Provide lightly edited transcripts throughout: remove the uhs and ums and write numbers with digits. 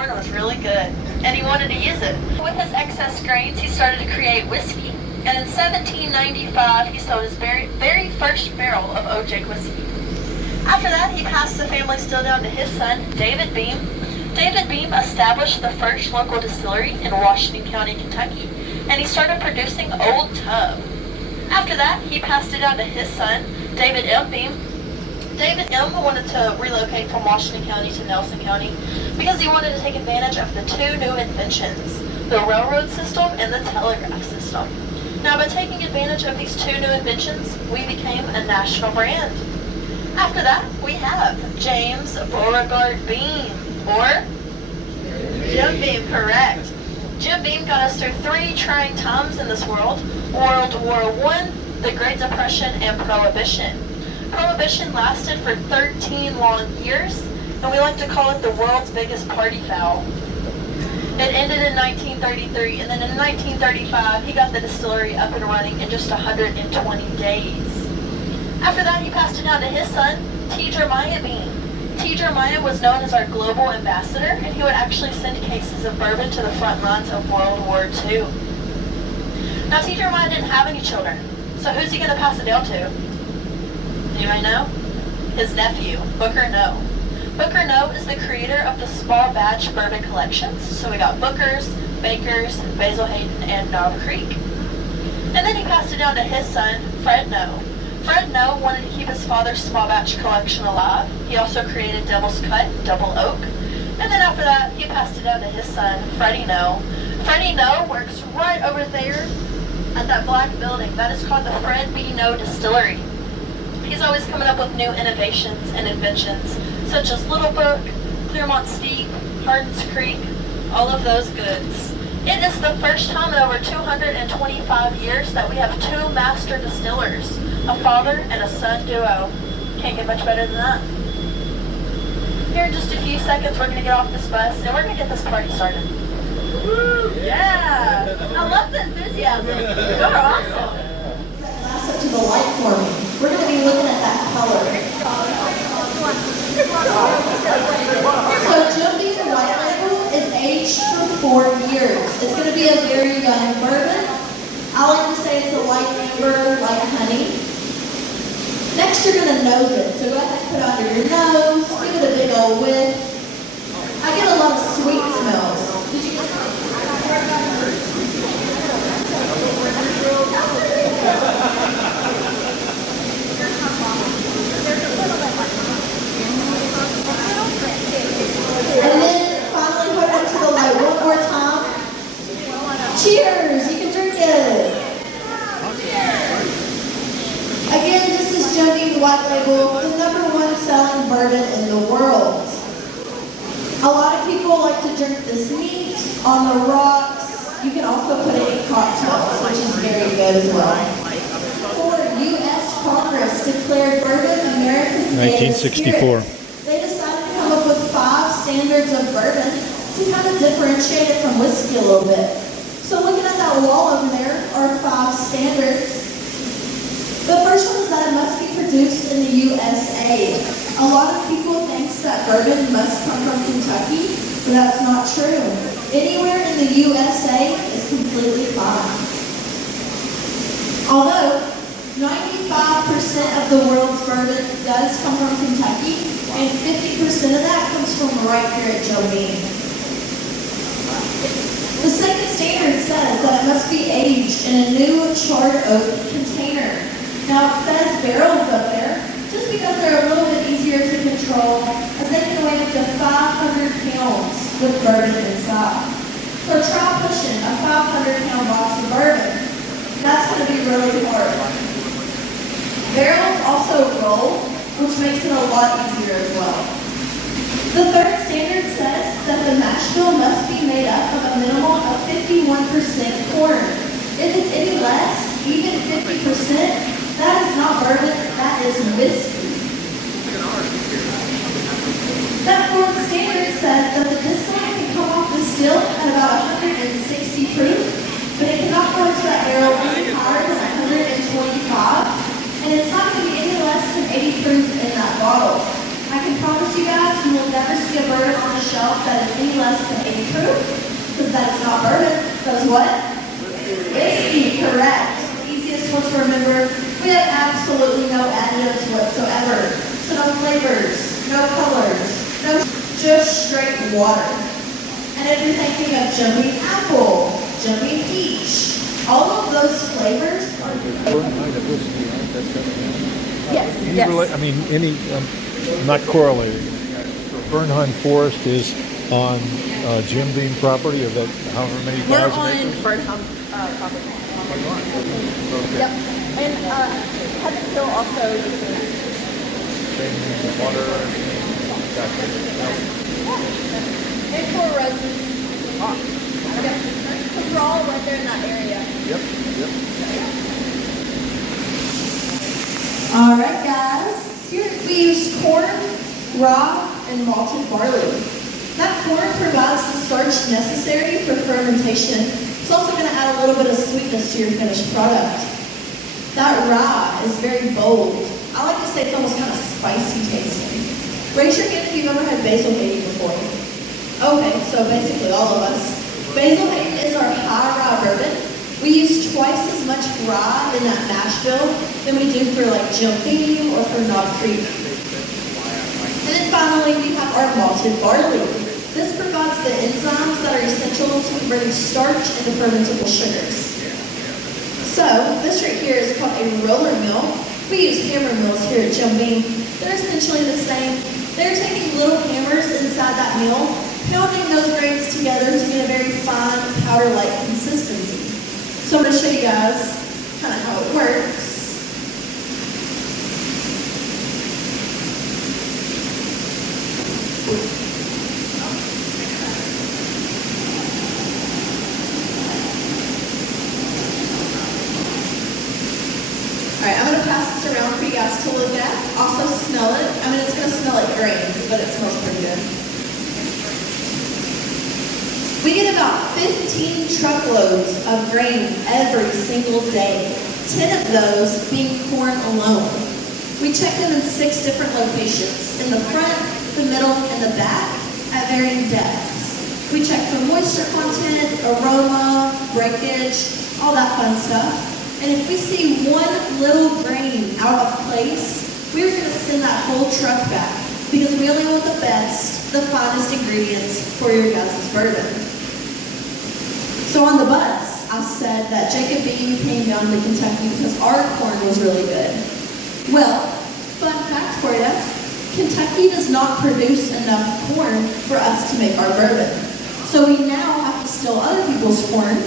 corn was really good, and he wanted to use it. With his excess grains, he started to create whiskey, and in 1795, he sold his very first barrel of OJ whiskey. After that, he passed the family still down to his son, David Beam. David Beam established the first local distillery in Washington County, Kentucky, and he started producing Old Tub. After that, he passed it down to his son, David M. Beam. David M. wanted to relocate from Washington County to Nelson County because he wanted to take advantage of the two new inventions, the railroad system and the telegraph system. Now, by taking advantage of these two new inventions, we became a national brand. After that, we have James Beauregard Beam, or Jim Beam, correct. Jim Beam got us through three trying times in this world: World War I, the Great Depression, and Prohibition. Prohibition lasted for 13 long years, and we like to call it the world's biggest party foul. It ended in 1933, and then in 1935, he got the distillery up and running in just 120 days. After that, he passed it down to his son, T. Jeremiah Beam. T. Jeremiah was known as our global ambassador, and he would actually send cases of bourbon to the front lines of World War II. Now, T. Jeremiah didn't have any children, so who's he going to pass it down to? Anybody know? His nephew, Booker Noe. Booker Noe is the creator of the small batch bourbon collections, so we got Booker's, Baker's, Basil Hayden, and Knob Creek. And then he passed it down to his son, Fred Noe. Fred Noe wanted to keep his father's small batch collection alive. He also created Devil's Cut, Double Oak. And then after that, he passed it down to his son, Freddie Noe. Freddie Noe works right over there at that black building. That is called the Fred B. Noe Distillery. He's always coming up with new innovations and inventions, such as Little Brook, Clearmont Steep, Hardin's Creek, all of those goods. It is the first time in over 225 years that we have two master distillers, a father and a son duo. Can't get much better than that. Here in just a few seconds, we're going to get off this bus and we're going to get this party started. Woo! Yeah! I love the enthusiasm. You're awesome. Pass it to the light for me. We're going to be looking at that color. So Jim Beam White Label is aged for 4 years. It's going to be a very young bourbon. I like to say it's a light amber, like honey. Next, you're going to nose it. So go ahead and put it under your nose. Give it a big old whiff. I get a lot of sweet smells. Did you And then finally put it up to the light one more time. Cheers! You can drink it. Again, this is Jim Beam White Label, the #1 selling bourbon in the world. A lot of people like to drink this neat, on the rocks. You can also put it in cocktails, which is very good as well. For U.S. Congress declared bourbon America's 1964. They decided to come up with 5 standards of bourbon to kind of differentiate it from whiskey a little bit. So looking at that wall over there are 5 standards. The first one is that it must be produced in the USA. A lot of people think that bourbon must come from Kentucky, but that's not true. Anywhere in the USA is completely fine. Although 95% of the world's bourbon does come from Kentucky, and 50% of that comes from right here at Jim Beam. The second standard says that it must be aged in a new charred oak container. Now it says barrels up there, just because they're a little bit easier to control, as they can weigh up to 500 pounds with bourbon inside. So try pushing a 500-pound box of bourbon. That's going to be really hard. Barrels also roll, which makes it a lot easier as well. The third standard says that the mash bill must be made up of a minimum of 51% corn. If it's any less, even 50%, that is not bourbon, that is whiskey. That fourth standard says that the distillate can come off the still at about 160 proof, but it cannot go into that barrel any higher than 125, and it's not going to be any less than 80 proof in that bottle. I can promise you guys, you will never see a bourbon on the shelf that is any less than is that it's not bourbon, but it's what? Whiskey, correct. The easiest one to remember. We have absolutely no additives whatsoever. So no flavors, no colors, no, just straight water. And if you're thinking of jumping apple, jumping peach, all of those flavors are Yes. I mean, I'm not correlating. Bernheim Forest is on Jim Beam property of that however many We're thousand on acres? Burnham property. Okay. Yep. And Heaven Hill also uses Same water. Gotcha. and Four Roses. Yep. Because we're all right there in that area. Yep. All right, guys. Here we use corn, raw, and malted barley. That corn provides the starch necessary for fermentation. It's also going to add a little bit of sweetness to your finished product. That rye is very bold. I like to say it's almost kind of spicy tasting. Raise your hand if you've ever had Basil Hayden before. Okay, so basically all of us. Basil Hayden is our high rye bourbon. We use twice as much rye in that mash bill than we do for like Jim Beam or for Knob Creek. And then finally, we have our malted barley. This provides the enzymes that are essential to converting starch into fermentable sugars. So, this right here is called a roller mill. We use hammer mills here at Jim Beam. They're essentially the same. They're taking little hammers inside that mill, pounding those grains together to get a very fine, powder-like consistency. So I'm going to show you guys kind of how it works. Alright, I'm going to pass this around for you guys to look at. Also smell it. I mean, it's going to smell like grains, but it smells pretty good. We get about 15 truckloads of grain every single day, 10 of those being corn alone. We check them in 6 different locations, in the front, the middle, and the back, at varying depths. We check for moisture content, aroma, breakage, all that fun stuff. And if we see one little grain out of place, we're going to send that whole truck back because we only want the best, the finest ingredients for your guys' bourbon. So on the bus, I said that Jacob Beam came down to Kentucky because our corn was really good. Well, fun fact for you, Kentucky does not produce enough corn for us to make our bourbon. So we now have to steal other people's corn.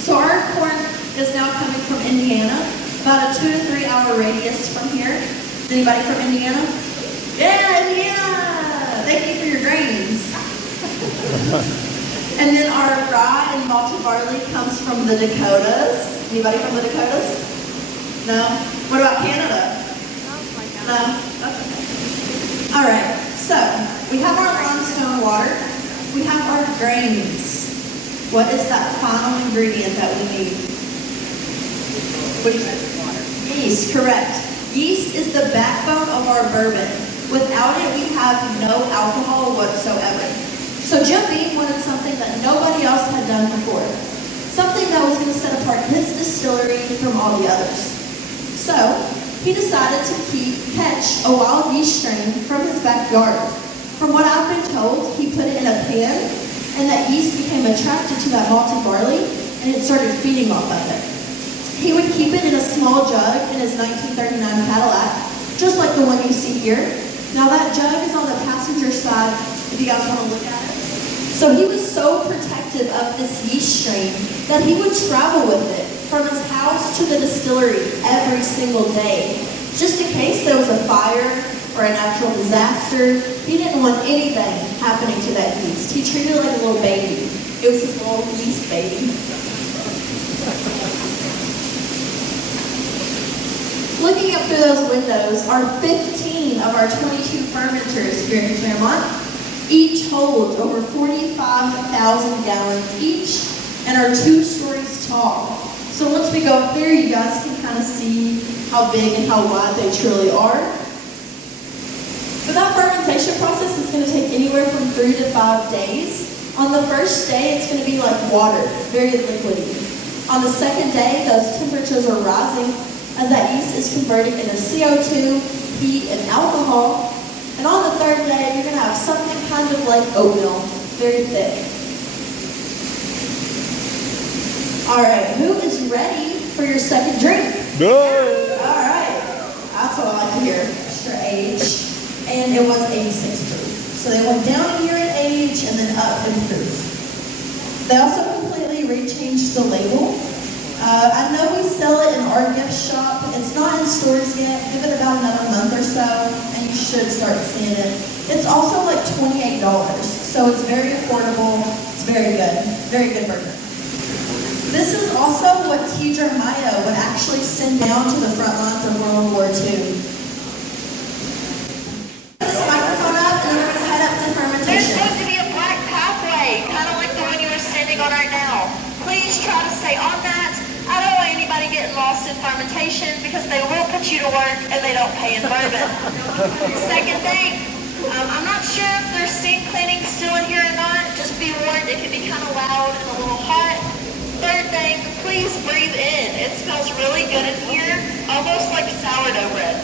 So our corn is now coming from Indiana, about a 2 to 3 hour radius from here. Is anybody from Indiana? Yeah, Indiana! Thank you for your grains. And then our rye and malted barley comes from the Dakotas. Anybody from the Dakotas? No? What about Canada? No? Okay. All right, so we have our limestone water. We have our grains. What is that final ingredient that we need? What do you say? Water. Yeast, correct. Yeast is the backbone of our bourbon. Without it, we have no alcohol whatsoever. So Jim Beam wanted something that nobody else had done before. Something that was going to set apart his distillery from all the others. So he decided to catch a wild yeast strain from his backyard. From what I've been told, he put it in a pan, and that yeast became attracted to that malted barley, and it started feeding off of it. He would keep it in a small jug in his 1939 Cadillac, just like the one you see here. Now that jug is on the passenger side, if you guys want to look at it. So he was so protective of this yeast strain that he would travel with it from his house to the distillery every single day. Just in case there was a fire or a natural disaster, he didn't want anything happening to that yeast. He treated it like a little baby. It was his little yeast baby. Looking up through those windows are 15 of our 22 fermenters here in Claremont. Each holds over 45,000 gallons each and are 2 stories tall. So once we go up there, you guys can kind of see how big and how wide they truly are. But that fermentation process is going to take anywhere from 3 to 5 days. On the first day, it's going to be like water, very liquidy. On the second day, those temperatures are rising as that yeast is converting into CO2, heat, and alcohol. And on the third day, you're going to have something kind of like oatmeal, very thick. All right, who is ready for your second drink? No. All right, that's what I like to hear. Extra age, and it was 86 proof. So they went down a year in age and then up in proof. They also completely rechanged the label. I know we sell it in our gift shop. It's not in stores yet. Give it about another month or so, and you should start seeing it. It's also like $28, so it's very affordable. It's very good burger. This is also what T. Jeremiah would actually send down to the front lines of World War II. This microphone up, and then we're going to head up to There's fermentation. going to be a black pathway, kind of like the one you are standing on right now. Please try to stay on that. I don't want anybody getting lost in fermentation because they will put you to work and they don't pay in bourbon. Second thing, I'm not sure if there's steam cleaning still in here or not. Just be warned, it can be kind of loud and a little hot. Third thing, please breathe in. It smells really good in here, almost like sourdough bread.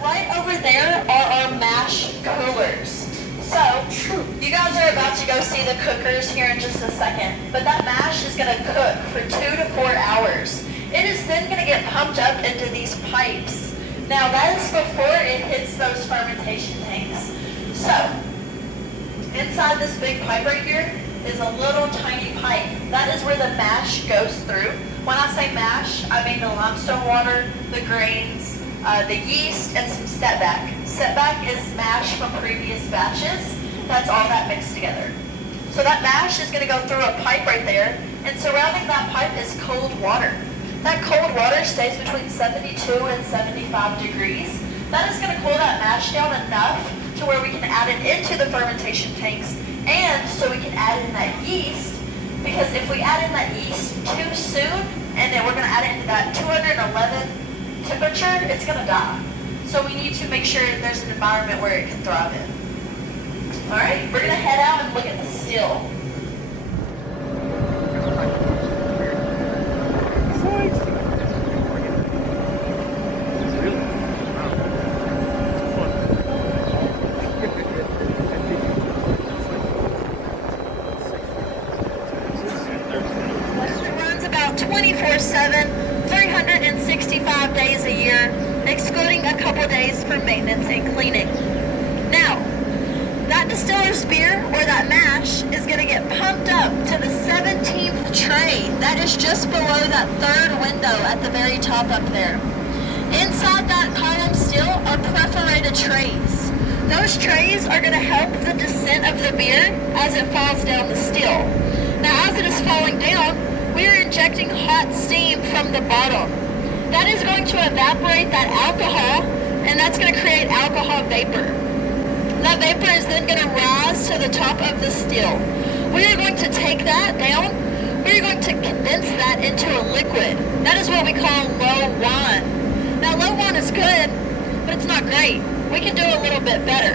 Right over there are our mash coolers. So, you guys are about to go see the cookers here in just a second, but that mash is going to cook for 2 to 4 hours. It is then going to get pumped up into these pipes. Now, that is before it hits those fermentation tanks. So, inside this big pipe right here is a little tiny pipe. That is where the mash goes through. When I say mash, I mean the limestone water, the grains, the yeast, and some setback. Setback is mash from previous batches. That's all that mixed together. So that mash is going to go through a pipe right there, and surrounding that pipe is cold water. That cold water stays between 72 and 75 degrees. That is going to cool that mash down enough to where we can add it into the fermentation tanks, and so we can add in that yeast. Because if we add in that yeast too soon, and then we're going to add it into that 211 temperature, it's going to die. So we need to make sure that there's an environment where it can thrive in. All right, we're going to head out and look at the still. It runs about 24/7, 365 days a year, excluding a couple days for maintenance and cleaning. Now, that distiller's beer, or that mash, is going to get pumped up to the 17th tray. That is just below that third window at the very top up there. Inside that column still are perforated trays. Those trays are going to help the descent of the beer as it falls down the still. Now, as it is falling down, we are injecting hot steam from the bottom. That is going to evaporate that alcohol, and that's going to create alcohol vapor. That vapor is then going to rise to the top of the still. We are going to take that down. We are going to condense that into a liquid. That is what we call low wine. Now, low one is good, but it's not great. We can do a little bit better.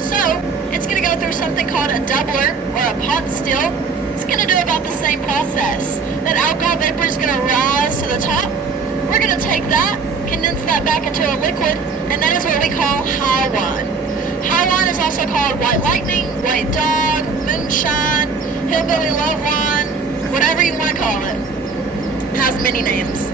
So, it's going to go through something called a doubler or a pot still. It's going to do about the same process. That alcohol vapor is going to rise to the top. We're going to take that, condense that back into a liquid, and that is what we call high wine. High wine is also called white lightning, white dog, moonshine, hillbilly love wine, whatever you want to call it. It has many names.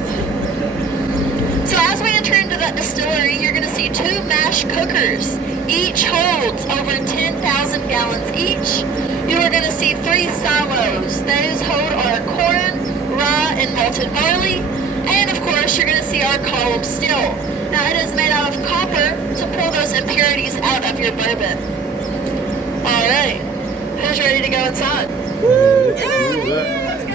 So as we enter into that distillery, you're going to see 2 mash cookers. Each holds over 10,000 gallons each. You are going to see 3 silos. Those hold our corn, rye, and malted barley. And of course, you're going to see our column still. Now it is made out of copper to pull those impurities out of your bourbon. All right, who's ready to go inside? Yay! Let's go!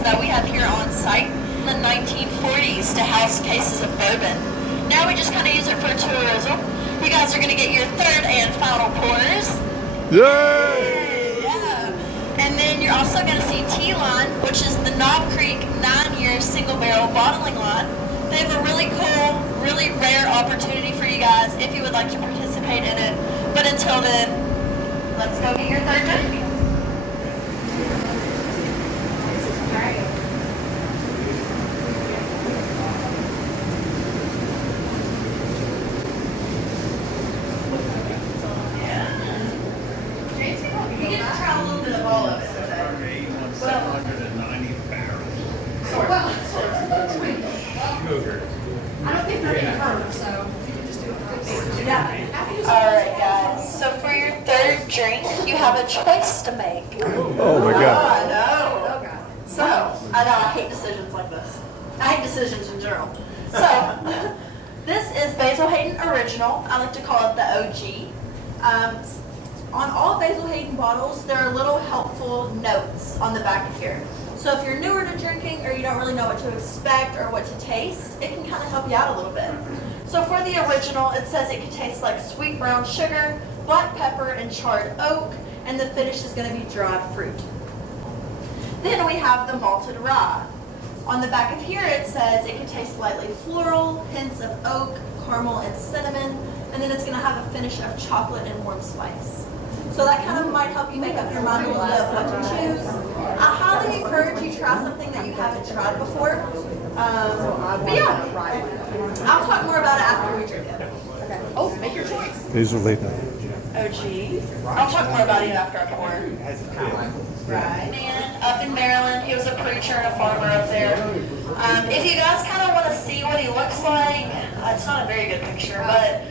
That we have here on site in the 1940s to house cases of bourbon. Now we just kind of use it for tourism. You guys are going to get your 3rd and final pours. Yay! Yeah. And then you're also going to see T-Line, which is the Knob Creek 9-year single barrel bottling line. They have a really cool, really rare opportunity for you guys if you would like to participate in it. But until then, let's go get your 3rd drink. Alright guys, so for your 3rd drink, you have a choice to make. Oh my God. I know. So, I know, I hate decisions like this. I hate decisions in general. So, this is Basil Hayden Original. I like to call it the OG. On all Basil Hayden bottles, there are little helpful notes on the back of here. So if you're newer to drinking or you don't really know what to expect or what to taste, it can kind of help you out a little bit. So for the original, it says it can taste like sweet brown sugar, black pepper, and charred oak, and the finish is going to be dried fruit. Then we have the malted rye. On the back of here, it says it can taste lightly floral, hints of oak, caramel, and cinnamon, and then it's going to have a finish of chocolate and warm spice. So that kind of might help you make up your mind a little bit of what to choose. I highly encourage you to try something that you haven't tried before. But yeah, I'll talk more about it after we drink it. Okay. Oh, make your choice. Basil Hayden. OG. I'll talk more about it after I pour. Right. Man, up in Maryland, he was a preacher and a farmer up there. If you guys kind of want to see what he looks like, it's not a very good picture, but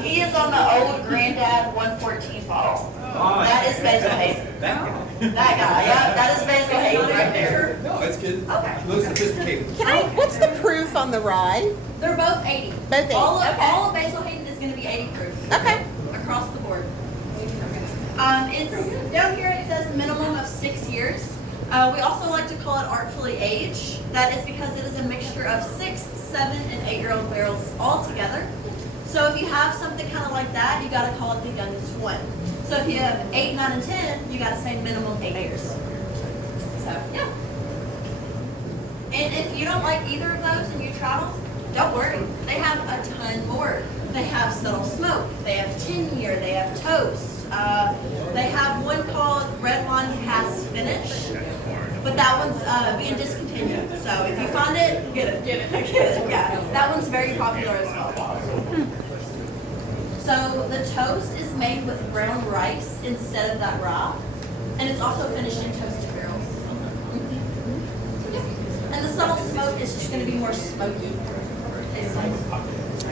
he is on the old Granddad 114 bottle. That is Basil Hayden. That guy, yeah, that is Basil Hayden right there. No, it's good. Okay. Looks sophisticated. What's the proof on the rye? They're both 80. Both 80. All of Basil Hayden is going to be 80 proof. Okay. Across the board. It's down here. It says minimum of 6 years. We also like to call it artfully aged. That is because it is a mixture of 6, 7, and 8-year-old barrels all together. So if you have something kind of like that, you got to call it the youngest one. So if you have 8, 9, and 10, you got to say minimum 8 years. So yeah. And if you don't like either of those and you try them, Don't worry, they have a ton more. They have subtle smoke, they have 10-year, they have toast. They have one called red wine cask finish, but that one's being discontinued. So if you find it, get it. Get it. Yeah, that one's very popular as well. So the toast is made with brown rice instead of that rye, and it's also finished in toasted barrels. And the subtle smoke is just going to be more smoky.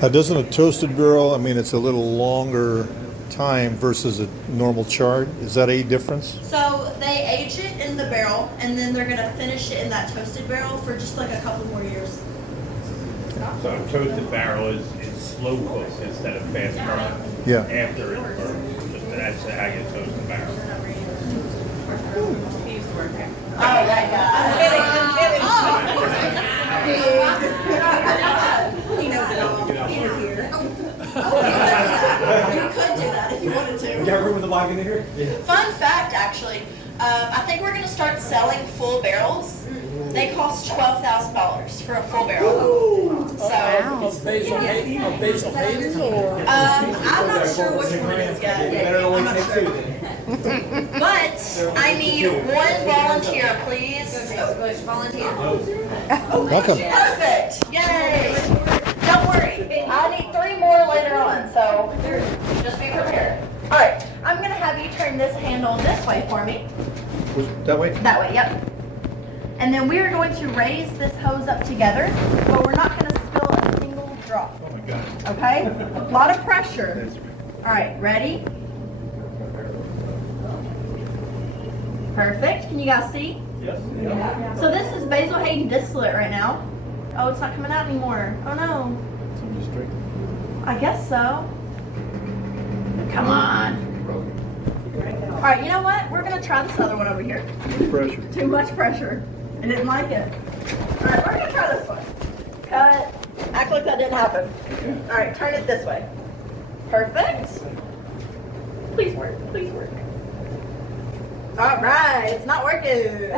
Doesn't a toasted barrel, I mean, it's a little longer time versus a normal charred? Is that a difference? So they age it in the barrel, and then they're going to finish it in that toasted barrel for just like a couple more years. So a toasted barrel is slow cooked instead of fast burn. Yeah. After it burns. That's how you toast the barrel. Oh, that guy. He knows it all. He was here. You could do that if you wanted to. We got room in the wagon here? Yeah. Fun fact, actually, I think we're going to start selling full barrels. They cost $12,000 for a full barrel. So, I'm not sure which one it is, guys. Better I'm only not take sure. two then. But I need one volunteer, please. Volunteer. Welcome. Perfect. Yay. Don't worry. I need 3 more later on, so just be prepared. All right. I'm going to have you turn this handle this way for me. That way? That way, yep. And then we are going to raise this hose up together, but we're not going to spill a single drop. Oh my God. Okay? A lot of pressure. All right, ready? Perfect. Can you guys see? Yes. So this is Basil Hayden distillate right now. Oh, it's not coming out anymore. Oh no. I guess so. Come on. All right, you know what? We're going to try this other one over here. Pressure. Too much pressure. I didn't like it. All right, we're gonna try this one. Cut. Act like that didn't happen. All right, turn it this way. Perfect. Please work. Please work. All right, it's not working.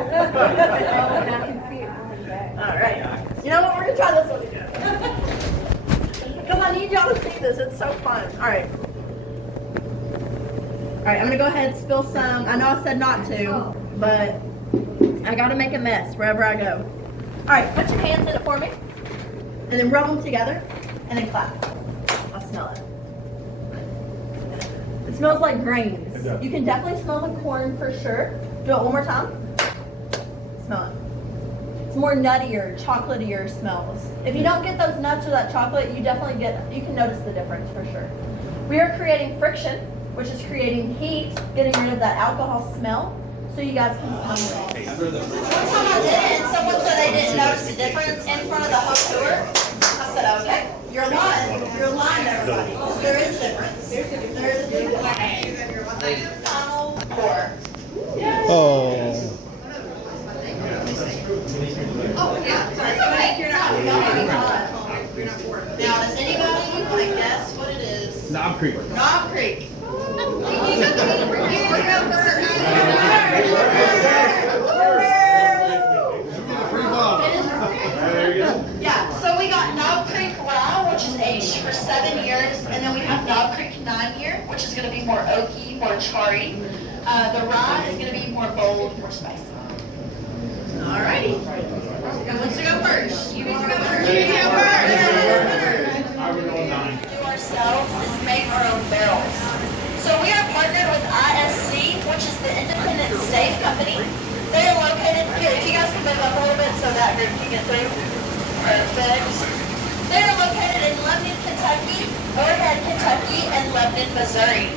All right. You know what? We're gonna try this one again. Because I need y'all to see this. It's so fun. All right. All right, I'm gonna go ahead and spill some. I know I said not to, but I gotta make a mess wherever I go. All right, put your hands in it for me, and then rub them together, and then clap. I'll smell it. It smells like grains. You can definitely smell the corn for sure. Do it one more time. Smell it. It's more nuttier, chocolatier smells. If you don't get those nuts or that chocolate, you can notice the difference for sure. We are creating friction, which is creating heat, getting rid of that alcohol smell, so you guys can smell it. One time I did it, and someone said they didn't notice the difference in front of the whole tour. I said, okay, you're lying. You're lying, everybody. There is a difference. There is a difference. Final pour. Oh. Oh, yeah. It's okay. You're not. Now, does anybody guess what it is? Knob Creek. Knob Creek. Yeah, so we got Knob Creek Rye, which is aged for 7 years, and then we have Knob Creek 9-year, which is going to be more oaky, more charry. The rye is going to be more bold, more spicy. Alrighty. Who wants to go first? You want to go first? You go first. I would go 9. Do ourselves is make our own barrels. So we are partnered with ISC, which is the Independent Stave Company. They are located here. If you guys can move up a little bit so that group can get through. Perfect. They are located in Lebanon, Kentucky, Moorhead, Kentucky, and Lebanon, Missouri.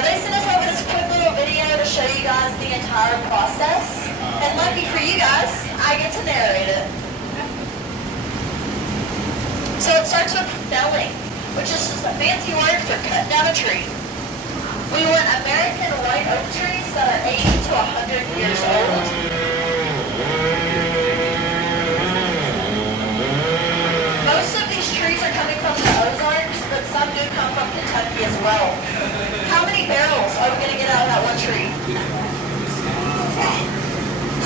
They sent us over this quick little video to show you guys the entire process. And lucky for you guys, I get to narrate it. So it starts with felling, which is just a fancy word for cutting down a tree. We want American white oak trees that are 80 to 100 years old. Most of these trees are coming from the Ozarks, but some do come from Kentucky as well. How many barrels are we going to get out of that one tree?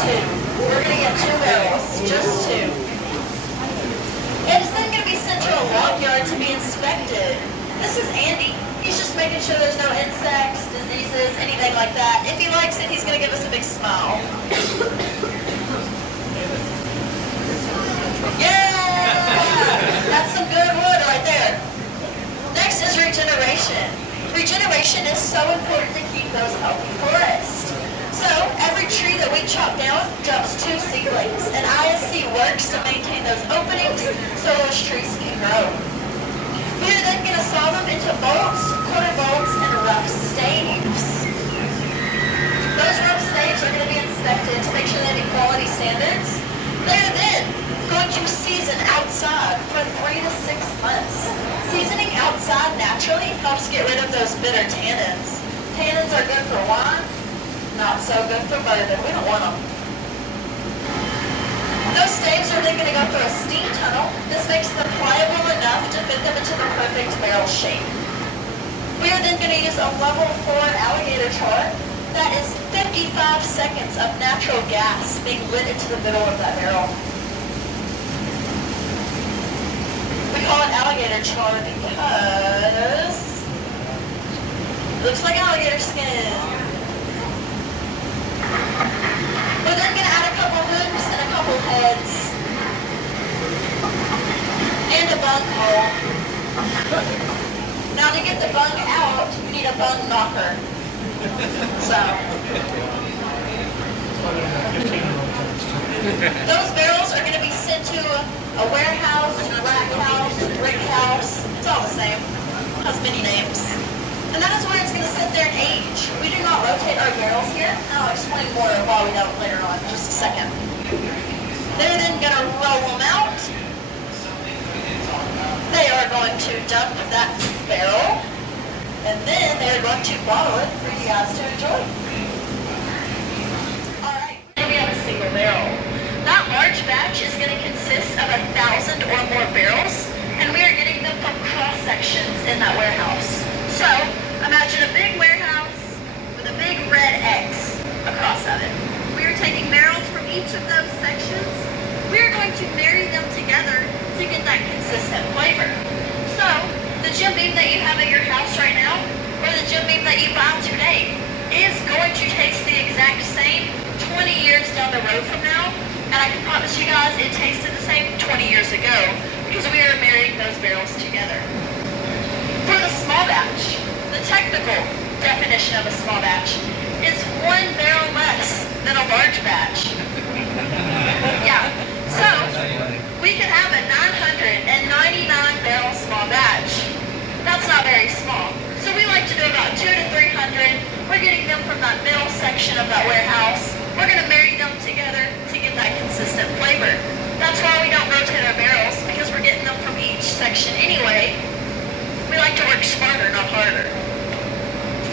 2. We're going to get 2 barrels, just 2. It's then going to be be sent to a log yard to be inspected. This is Andy. He's just making sure there's no insects, diseases, anything like that. If he likes it, he's going to give us a big smile. Yeah! That's some good wood right there. Next is regeneration. Regeneration is so important to keep those healthy forests. So, every tree that we chop down dumps 2 seedlings, and ISC works to maintain those openings so those trees can grow. We are then going to saw them into bolts, quarter bolts, and rough staves. Those rough staves are going to be inspected to make sure they meet quality standards. They are then going to season outside for 3 to 6 months. Seasoning outside naturally helps get rid of those bitter tannins. Tannins are good for wine, not so good for bourbon. We don't want them. Those staves are then going to go through a steam tunnel. This makes them pliable enough to fit them into the perfect barrel shape. We are then going to use a level 4 alligator char. That is 55 seconds of natural gas being lit into the middle of that barrel. We call it alligator char because it looks like alligator skin. We're then going to add a couple hoops and a couple heads. And a bung hole. Now to get the bung out, you need a bung knocker. So, those barrels are going to be sent to a warehouse, rack house, brick house. It's all the same. It has many names. And that is where it's going to sit there and age. We do not rotate our barrels here. And I'll explain more of why we don't later on in just a second. They're then going to roll them out. They are going to dump that barrel. And then they're going to bottle it for you guys to enjoy. Alright, and we have a single barrel. That large batch is going to consist of 1,000 or more barrels, and we are getting them from cross sections in that warehouse. So, imagine a big warehouse with a big red X across of it. We are taking barrels from each of those sections. We are going to marry them together to get that consistent flavor. So, the Jim Beam that you have at your house right now, or the Jim Beam that you buy today, is going to taste the exact same 20 years down the road from now, and I can promise you guys it tasted the same 20 years ago, because we are marrying those barrels together. For the small batch, the technical definition of a small batch is 1 barrel less than a large batch. Yeah, so we could have a 999 barrel small batch. That's not very small. So we like to do about 200 to 300. We're getting them from that middle section of that warehouse. We're going to marry them together to get that consistent flavor. That's why we don't rotate our barrels, because we're getting them from each section anyway. We like to work smarter, not harder.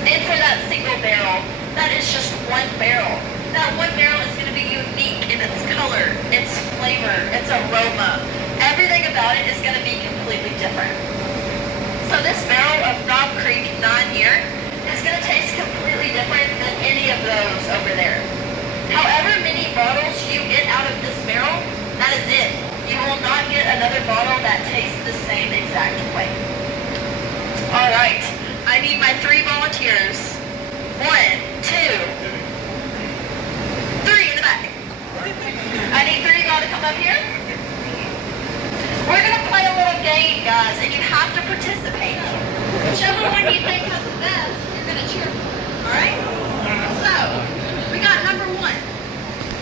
And for that single barrel, that is just 1 barrel. That 1 barrel is going to be unique in its color, its flavor, its aroma. Everything about it is going to be completely different. So this barrel of Knob Creek 9-year is going to taste completely different than any of those over there. However many bottles you get out of this barrel, that is it. You will not get another bottle that tastes the same exact way. Alright, I need my 3 volunteers. 1, 2, 3 in the back. I need 3 of y'all to come up here. We're going to play a little game, guys, and you have to participate. Whichever one you think has the best, you're going to cheer for. Alright? So, we got number 1.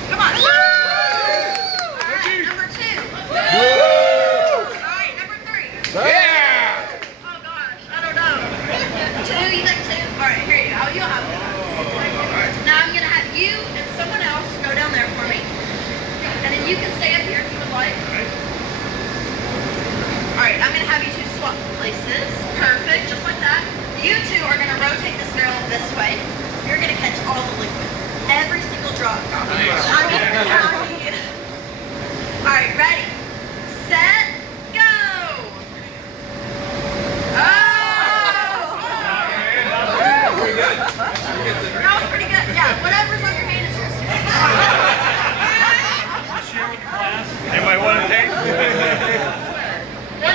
Come on. Alright, number 2. Alright, number 3. Yeah! Oh gosh, I don't know. 2, you think 2? Alright, here you go. You'll have it. Now I'm going to have you and someone else go down there for me. And then you can stay up here if you would like. Alright, I'm going to have you 2 swap places. Perfect, just like that. You 2 are going to rotate this barrel this way. You're going to catch all the liquid. Every single drop. Alright, ready, set, go! Oh! Pretty good. That was pretty good. Yeah, whatever's on your hand is yours. Anybody want to taste? 1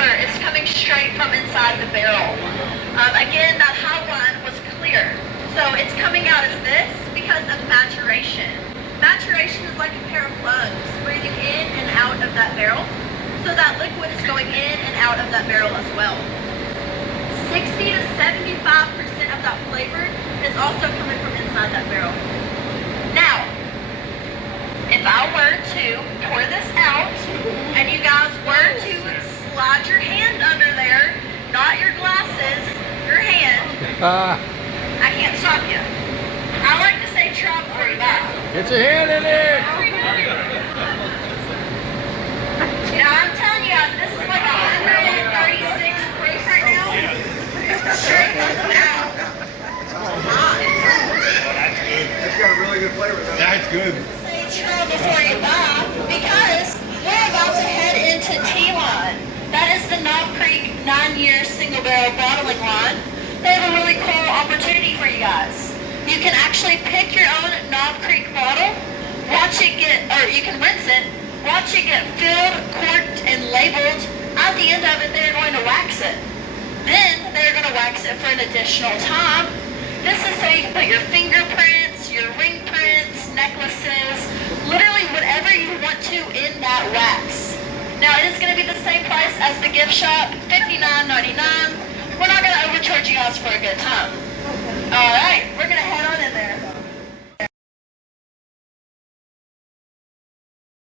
color is coming straight from inside the barrel. Again, that high line was clear. So it's coming out as this because of maturation. Maturation is like a pair of lungs breathing in and out of that barrel. So that liquid is going in and out of that barrel as well. 60 to 75% of that flavor is also coming from inside that barrel. Now, if I were to pour this out and you guys were to slide your hand under there, not your glasses, your hand, I can't stop you. I like to say try before you buy. Get your hand in there. Now I'm telling you guys, this is like 136 proof right now. Straight from the mouth. It's got a really good flavor though. That's good. Say try before you buy because we're about to head into T-Line. That is the Knob Creek 9-year single barrel bottling line. They have a really cool opportunity for you guys. You can actually pick your own Knob Creek bottle, watch it get, or you can rinse it, watch it get filled, corked, and labeled. At the end of it, they're going to wax it. Then they're going to wax it for an additional time. This is so you can put your fingerprints, your ring prints, necklaces, literally whatever you want to in that wax. Now it is going to be the same price as the gift shop, $59.99. We're not going to overcharge you guys for a good time.